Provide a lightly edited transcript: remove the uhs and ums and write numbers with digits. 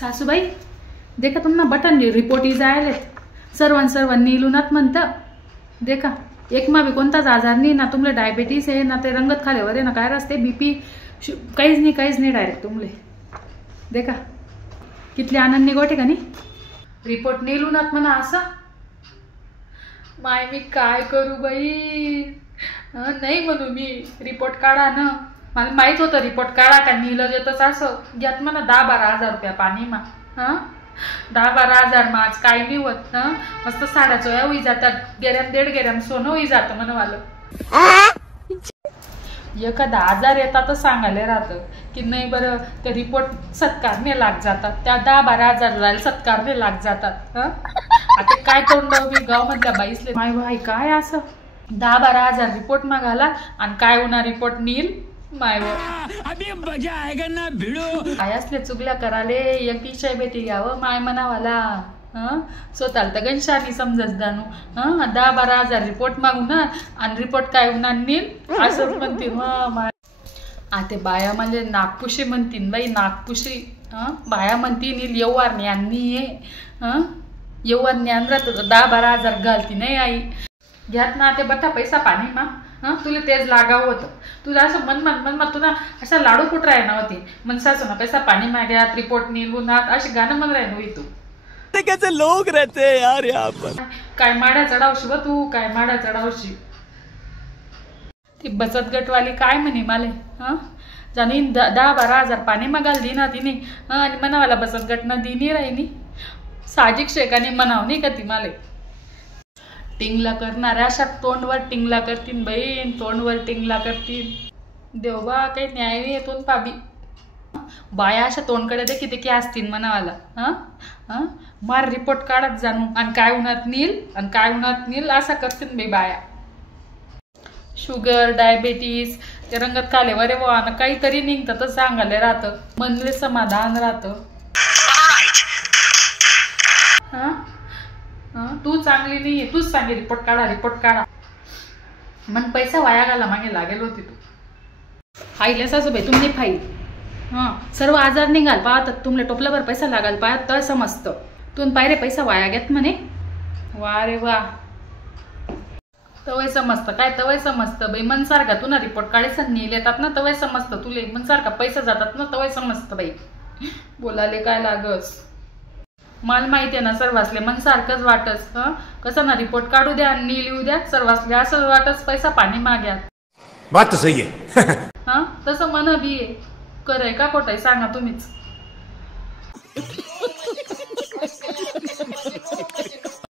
सासूबाई देखा तुमना बटन रिपोर्ट जायले सर्वांनी इलूनात म्हणतं देखा एक मा भी कोणताच आजार नाही ना तुमले डायबिटीज आहे ना ते रंगत खाल्यावर आहे ना काय रस्ते बीपी काहीच नाही डायरेक्ट तुमले देखा कितले आनंदी गोटे का नाही रिपोर्ट नेलूनात म्हणा असं माय मी काय करू बाई नाही म्हणू मी रिपोर्ट काढा ना मला माहित होतं रिपोर्ट काढा का नीलं येतच असं घ्यात म्हणा 10-12 हजार रुपया पाणी मा 10-12 हजार मा आज काय नाही होत मस्त साड्या चोया होई जातात 1.5 ग्रॅम सोनं होई जातं म्हणा मला एखादा आजार येतात सांगायला राहतं की नाही बरं ते रिपोर्ट सत्कारने लाग जातात त्या 10-12 हजार जायला सत्कारने लाग जातात आता काय तोंड मी गाव मधल्या बाईसले माय भाई काय असं 10-12 हजार रिपोर्ट मागाला आणि काय होणार रिपोर्ट नील माय अभी मजा आएगा ना भिडो काय असले चुगल्या कराले एक विषय भेटी घ्यावं माय मनावाला स्वतःला तर गणशानी समजत जाणू 10-12 हजार रिपोर्ट मागू ना आणि रिपोर्ट काय होणार नील असंच म्हणतील आता बाया म्हणजे नागपुशी म्हणतील बाई नागपुशी बाया म्हणतील नील येवार ज्ञानी आहे येवार ज्ञान राहत 10-12 हजार घालती नाही आई घ्यात ना ते बटा पैसा पाणी मा तुला तेच लागाव होतं तुला असं मन तुला असा लाडू कुठ राही नव्हती मनसाच ना पैसा पाणी माग्यात रिपोर्ट निलवूनात अशी गाणं मन राही नव्हती तू कैसे लोग रहते हैं यार यहाँ पर काय माड्या चढावशी व तू काय माड्या चढावशी ती बचत गटवाली काय म्हणे माले जाणी 10-12 हजार पाणी मागाल दी ना तिने आणि मनावाला बचत गट ना दिनी राहिनी साजिक शेकाने म्हणाव नाही का ती माले टिंगला करणाऱ्या अशा तोंडवर टिंगला करतीन बहीण तोंडवर टिंगला करतीन देवबा काही न्याय नाही येतो पाबी बाया अशा तोंडकडे दे किती असतील मनावाला मार रिपोर्ट काढत जाणू आणि काय उन्हात नील असा करतीन बाई बाया शुगर डायबिटीज ते रंगत काले वरे वा काहीतरी निघतं तर सांगायला राहतं मनले समाधान राहतं तू चांगली नाही तूच सांगे रिपोर्ट काढा मन पैसा वाया घाला मागे लागेल होती तू फाईल सासूबाई तुम्ही फाईल सर्व आजार निघाल पाहतात तुमले टोपल्यावर पैसा लागाल पाहत तर समजतं तू पायरे पैसा वाया घेत म्हणे वा रे वा तवय समजतं काय तवय समजतं बाई मनसारखा तू ना रिपोर्ट काढायचं नील येतात ना तवय समजतं तुले मनसारखा पैसा जातात ना तवय समजतं बाई बोलाले काय लागस मला माहिती आहे ना सर्वासले मन सारखंच वाटस कसं ना रिपोर्ट काढू द्या आणि लिहू द्या सर्वासले असं वाटस पैसा पाणी माग्यात बात तो सही है तसं मन बी आहे करय का खोटंय सांगा तुम्हीच